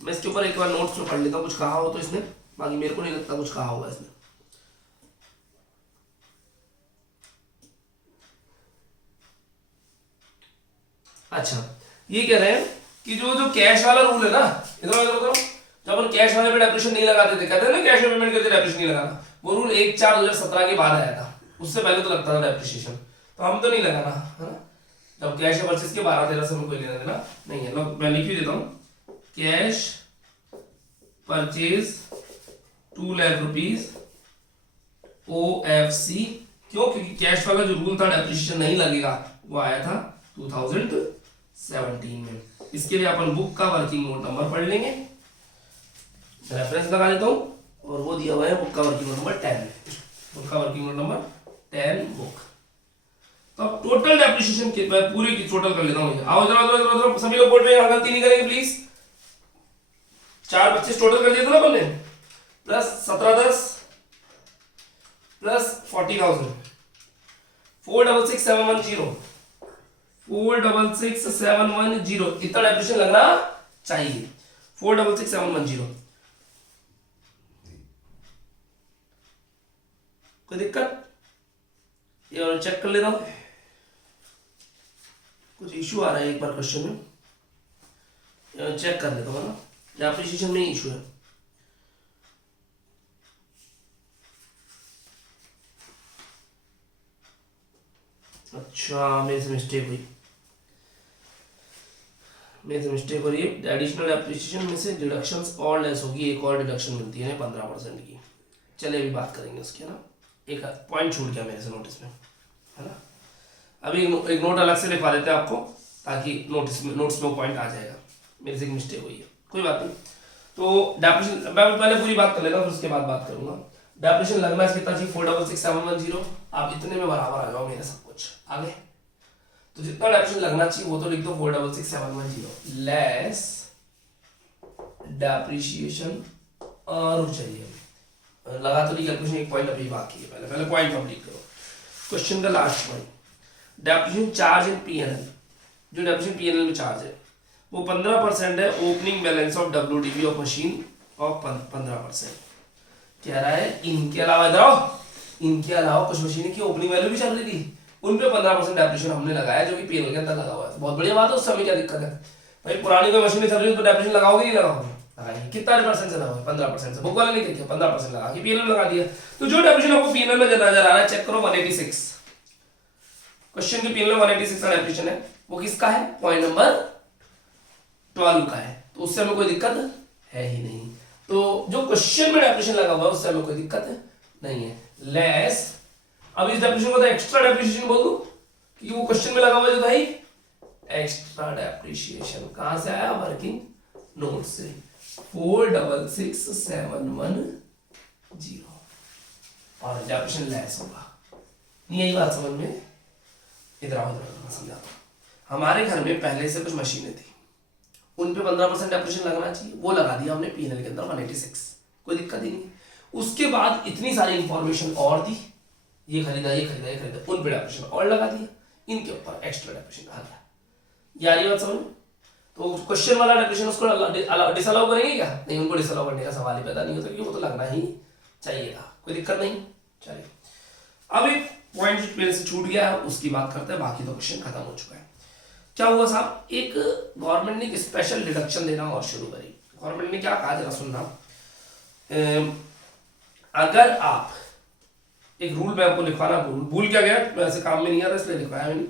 मैं इसके ऊपर एक बार नोट्स में पढ़ लेता हूँ, कुछ कहा हो तो इसने, बाकी मेरे को नहीं लगता कुछ कहा होगा इसने। अच्छा, ये कह रहे हैं कि जो कैश वाला रूल है ना, इधर जब अपन कैश वाले पे डेप्रिसिएशन नहीं लगाते थे, कहते हैं ना कैश में पेमेंट करते डेप्रिसिएशन नहीं लगाना, वो रूल 1/4/2017 के बाद आया था। उससे पहले तो लगता था डेप्रिसिएशन, तो हम तो नहीं लगाना है ना। जब कैश परचेज के 12-13 से हमें कोई लेना देना नहीं है। लोग मैं लिख ही देता हूं, cash purchase 2 lakh rupees OFC। क्यों? क्योंकि कैश वाला जो रूल था डेप्रिसिएशन नहीं लगेगा, वो आया था 2017 में। इसके लिए अपन बुक का वर्किंग नोट नंबर पढ़ लेंगे, रेफरेंस लगा देता हूं, और वो दिया हुआ है बुक का वर्किंग नोट नंबर 10। बुक का वर्किंग नोट नंबर 10 बुक। तो अब टोटल डेप्रिसिएशन की मैं पूरी की टोटल कर लेता हूं। आओ जरा सभी लोग बोर्ड में यहां गलती नहीं करेंगे प्लीज। 4/25 टोटल कर दिया था ना हमने, प्लस 1710 प्लस 40,000, 466,710, 466,710 इतना डेप्रिसिएशन लगना चाहिए। 466,710, कोई दिक्कत? ये और चेक कर लेता हूं, कुछ इशू आ रहा है एक बार क्वेश्चन में, चेक कर लेता हूँ ना, डेप्रिसिएशन में इशू है। अच्छा, मेरे से मिस्टेक हुई, मेरे से मिस्टेक हो रही है। एडिशनल डेप्रिसिएशन में से डिडक्शंस और लेस होगी, एक और डिडक्शन मिलती है 15% की। चलिए अभी बात करेंगे उसकी, है ना। एक पॉइंट छूट गया मेरे से नोटिस में, है ना। अभी एक नोट अलग से लिखवा देते हैं आपको, ताकि नोट्स में वो पॉइंट आ जाएगा। मेरे से एक मिस्टेक हुई है, कोई बात नहीं। तो डेफिनेशन मैं पहले पूरी बात कर लेता हूँ, फिर उसके बाद बात करूंगा। डेफिनेशन लगना कितना चाहिए 466,710। आप इतने में बराबर आ जाओ मेरे सब कुछ आगे। तो जितना डेफिनेशन लगना चाहिए वो तो लिख दो 466,710 लेस डेप्रिसिएशन और चाहिए। लगा तो नहीं कैलकुलेशन, एक पॉइंट अभी बाकी है, पहले पॉइंट कंप्लीट करो। क्वेश्चन का last point, depreciation charge in PNL. जो डेप्रिसिएशन पीएनएल में चार्ज है वो 15% है opening balance of WDB of machine of 15%। कह रहा है इनके अलावा, इधर आओ, इनके अलावा कुछ मशीनें की ओपनिंग वैल्यू भी चल रही थी, उन पे 15% डेप्रिसिएशन हमने लगाया जो कि पीएनएल के अंदर लगा हुआ है। बहुत बढ़िया बात है, उस समय क्या दिक्कत है भाई, पुरानी कोई मशीनें चल रही है तो डेप्रिसिएशन लगाओगे नहीं लगाओगे? लगाएंगे। कितना परसेंट से लगाओगे? 15% से। बुक वाले नहीं देखिए 15% लगा के पीएनएल लगा दिया। तो जो डेप्रिसिएशन आपको पीएनएल में नजर आ रहा है, चेक करो 186 क्वेश्चन की पीएनएल 186 का डेप्रिसिएशन है, वो किसका है? पॉइंट नंबर 12 का है। तो उससे हमें कोई दिक्कत है ही नहीं। तो जो क्वेश्चन में डेप्रिसिएशन लगा हुआ है उससे हमें कोई दिक्कत नहीं है। लेस, अब इस डेप्रिसिएशन को तो एक्स्ट्रा डेप्रिसिएशन बोल दो क्योंकि वो क्वेश्चन में लगा हुआ है जो भाई एक्स्ट्रा डेप्रिसिएशन कहां से आया? वर्किंग नोट से 466,710 और डेप्रिसिएशन लेस होगा। नहीं यही बात समझ में? इधर आओ, इधर समझाता हूं। हमारे घर में पहले से कुछ मशीनें थी, उन पे 15% डेप्रिसिएशन लगना चाहिए, वो लगा दिया हमने पीएनएल के अंदर 186, कोई दिक्कत ही नहीं। उसके बाद इतनी सारी इंफॉर्मेशन और दी, ये खरीदा ये खरीदा ये खरीदा, उन पे डेप्रिसिएशन और लगा दिया, इनके ऊपर एक्स्ट्रा डेप्रिसिएशन आ गया। यार ये बात समझ में? तो क्वेश्चन वाला डेप्रिसिएशन उसको डिसअलाउ करेंगे क्या? नहीं, उनको डिसअलाउ करने का सवाल ही पैदा नहीं होता क्योंकि वो तो लगना ही चाहिए था, कोई दिक्कत नहीं। चलिए अब एक पॉइंट मेरे से छूट गया है, उसकी बात करते हैं, बाकी तो क्वेश्चन खत्म हो चुका है। क्या हुआ साहब, एक गवर्नमेंट ने एक स्पेशल डिडक्शन देना और शुरू करी। गवर्नमेंट ने क्या कहा जरा सुनना। अगर आप एक रूल मैं आपको लिखवाना भूल क्या गया, वैसे काम में नहीं आता इसलिए लिखवाया मैंने।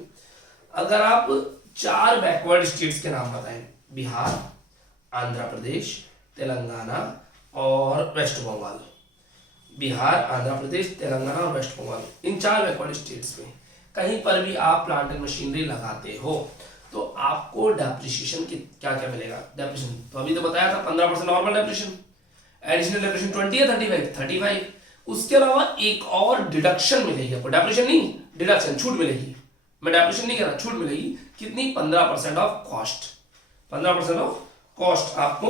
अगर आप 4 बैकवर्ड स्टेट्स के नाम बताएं, बिहार, आंध्र प्रदेश, तेलंगाना और वेस्ट बंगाल। बिहार, आंध्र प्रदेश, तेलंगाना और वेस्ट बंगाल, इन 4 बैकवर्ड स्टेट्स में कहीं पर भी आप प्लांट एंड मशीनरी लगाते हो तो आपको डेप्रिसिएशन की क्या क्या मिलेगा? डेप्रिसिएशन तो अभी तो बताया था 15% नॉर्मल डेप्रिसिएशन, एडिशनल डेप्रिसिएशन 20 है, 35। उसके अलावा एक और डिडक्शन मिलेगी आपको, डेप्रिसिएशन नहीं, डिडक्शन, छूट मिलेगी। मैं डेप्रिसिएशन नहीं कह रहा, छूट मिलेगी। कितनी? 15% ऑफ कॉस्ट। 15% ऑफ कॉस्ट आपको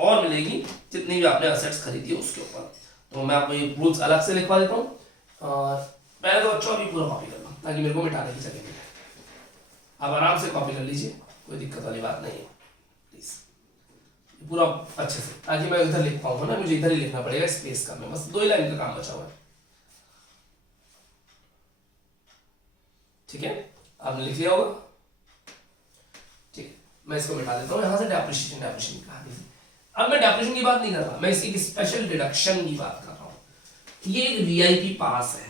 और मिलेगी जितनी भी आपने असेट्स खरीदी है उसके ऊपर। तो मैं आपको ये रूल्स अलग से लिखवा देता हूँ और पहले तो अच्छा अभी पूरा कॉपी कर लो ताकि मेरे को मिटाने की जगह मिले। आप आराम से कॉपी कर लीजिए, कोई दिक्कत वाली बात नहीं है, प्लीज पूरा अच्छे से, ताकि मैं इधर लिख पाऊंगा ना, मुझे इधर ही लिखना पड़ेगा स्पेस का, में बस 2 ही लाइन का काम बचा हुआ है। ठीक है, आपने लिख लिया होगा। ठीक है, मैं इसको मिटा देता हूँ यहाँ से। डेप्रिसिएशन कहा, अब मैं डेप्रिसिएशन की बात नहीं कर रहा, मैं इसकी स्पेशल डिडक्शन की बात कर रहा हूँ। ये एक वीआईपी पास है,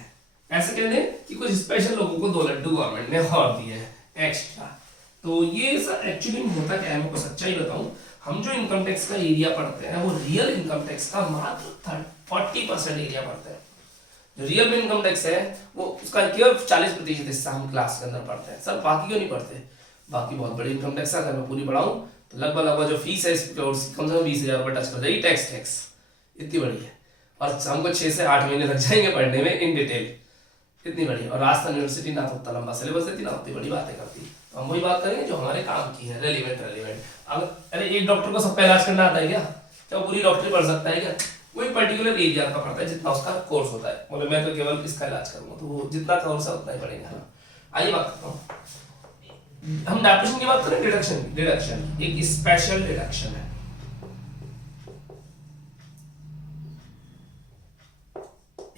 ऐसे कहते हैं कि कुछ स्पेशल लोगों को 2 लड्डू गवर्नमेंट ने और दिए हैं एक्स्ट्रा। तो ये सर एक्चुअली होता क्या है, मैं आपको सच्चाई बताऊं, हम जो इनकम टैक्स का एरिया पढ़ते हैं वो रियल इनकम टैक्स का मात्र 40% एरिया पढ़ते हैं। जो रियल में इनकम टैक्स है वो उसका केवल 40% हिस्सा हम क्लास के अंदर पढ़ते हैं। सर बाकी क्यों नहीं पढ़ते? बाकी बहुत बड़ी इनकम टैक्स है, अगर मैं पूरी पढ़ाऊं तो लगभग जो फीस है इसकी कम से कम 20,000 रुपये टच कर जाएगी। टैक्स इतनी बड़ी है और हमको 6 से 8 महीने लग जाएंगे पढ़ने में इन डिटेल, इतनी बड़ी। और राजस्थान यूनिवर्सिटी ना तो उतना लंबा सिलेबस देती, ना उतनी बड़ी बातें करती। तो हम वही बात करेंगे जो हमारे काम की है, रेलिवेंट। अब अरे एक डॉक्टर को सबका इलाज करना आता है क्या? क्या वो पूरी डॉक्टरी पढ़ सकता है क्या? वो एक पर्टिकुलर एरिया का पढ़ता है जितना उसका कोर्स होता है। बोले मैं तो केवल इसका इलाज करूंगा, तो वो जितना कोर्स है उतना ही पढ़ेगा। आइए बात करता हूँ, हम डेप्रिसिएशन की बात करें। डिडक्शन एक स्पेशल डिडक्शन है।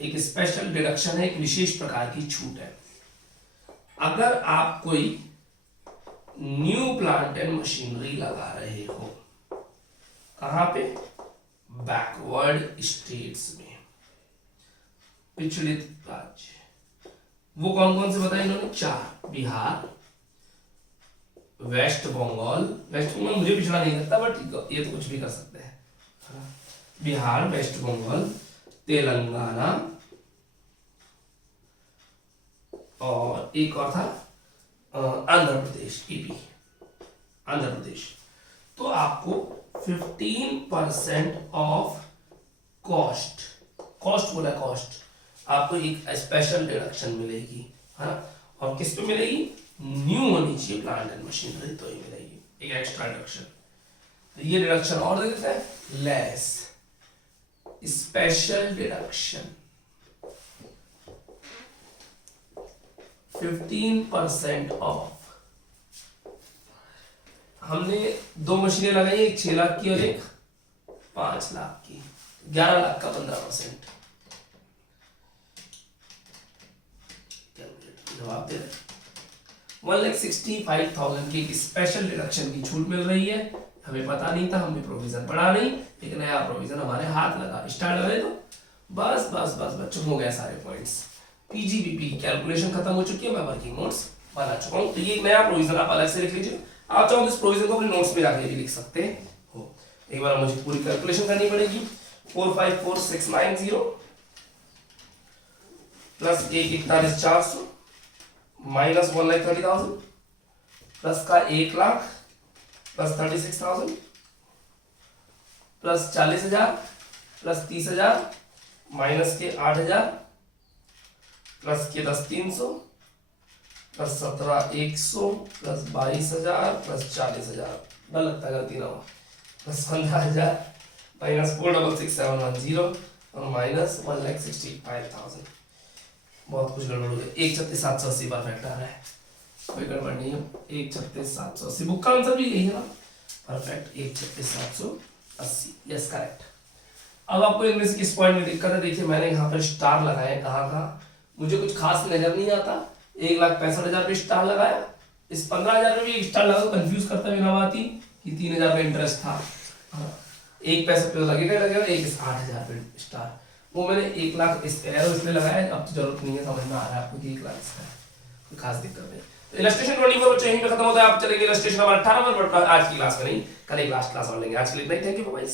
एक स्पेशल डिडक्शन है, एक विशेष प्रकार की छूट है। अगर आप कोई न्यू प्लांट एंड मशीनरी लगा रहे हो, कहां पे? बैकवर्ड स्टेट्स में, पिछड़ित राज्य। वो कौन कौन से बताए इन्होंने? 4, बिहार, वेस्ट बंगाल मुझे पिछड़ा नहीं लगता बट ये तो कुछ भी कर सकते हैं। बिहार, वेस्ट बंगाल, तेलंगाना और एक और था आंध्र प्रदेश, ईपी, आंध्र प्रदेश। तो आपको 15% ऑफ कॉस्ट, कॉस्ट बोला कॉस्ट, आपको एक स्पेशल डिडक्शन मिलेगी, है ना। और किस पे मिलेगी? न्यू होनी चाहिए प्लांट एंड मशीनरी, तो ही मिलेगी एक एक्स्ट्रा डिडक्शन। तो ये डिडक्शन और दे देता है, लेस स्पेशल डिडक्शन 15% ऑफ। हमने 2 मशीनें लगाई, एक 6 लाख की और एक 5 लाख की, 11 लाख का 15%। जवाब दे रहे 1,65,000 की स्पेशल डिडक्शन की छूट मिल रही है। हमें पता नहीं था, हमने प्रोविजन पढ़ा नहीं, एक नया प्रोविजन हमारे हाथ लगा, स्टार्ट करे तो बस बस बस बच्चों हो गए सारे पॉइंट्स। पीजीबीपी की कैलकुलेशन खत्म हो चुकी है, मैं वर्किंग नोट्स बना चुका हूँ। तो ये एक नया प्रोविजन आप अलग से लिख लीजिए। आप चाहो तो इस प्रोविजन को अपने नोट्स में जाके भी लिख सकते हो। एक बार मुझे पूरी कैलकुलेशन करनी पड़ेगी। 454,690 प्लस 1,41,400 माइनस 1,30,000 प्लस का 1 lakh plus 36,000 plus 40,000 plus 30,000 minus के 8,000 प्लस के 10,300 प्लस 17,100 प्लस 22,000 प्लस 40,000, डर लगता है गलती ना हो, प्लस 15,000 माइनस 466,710 और माइनस 1,65,000। बहुत कुछ गड़बड़ हो गया। 1,36,780 परफेक्ट आ रहा है, कोई गड़बड़ नहीं है। 1,36,780 बुक का आंसर भी यही है ना, परफेक्ट 1,36,780, यस करेक्ट। अब आपको इनमें से किस पॉइंट में दिक्कत है? देखिए मैंने यहाँ पर स्टार लगाया, कहाँ कहाँ मुझे कुछ खास नजर नहीं आता। 1,65,000 पे स्टार लगाया, इस 15,000 में भी एक स्टार लगा, कंफ्यूज करता है बिना बात ही कि 3,000 पे इंटरेस्ट था, एक पैसे पे लगेगा लगेगा, एक 8,000 पे स्टार, वो मैंने 1 लाख इस एरो इसलिए लगाया। अब तो जरूरत नहीं है, समझ में आ रहा है आपको कि 1 लाख इसका है, कोई खास दिक्कत नहीं। तो इलस्ट्रेशन 24 बच्चों यहीं पे खत्म होता है। आप चलेंगे इलस्ट्रेशन नंबर 18 पर, आज की क्लास में नहीं, कल एक लास्ट क्लास और लेंगे। आज के लिए थैंक यू बाय।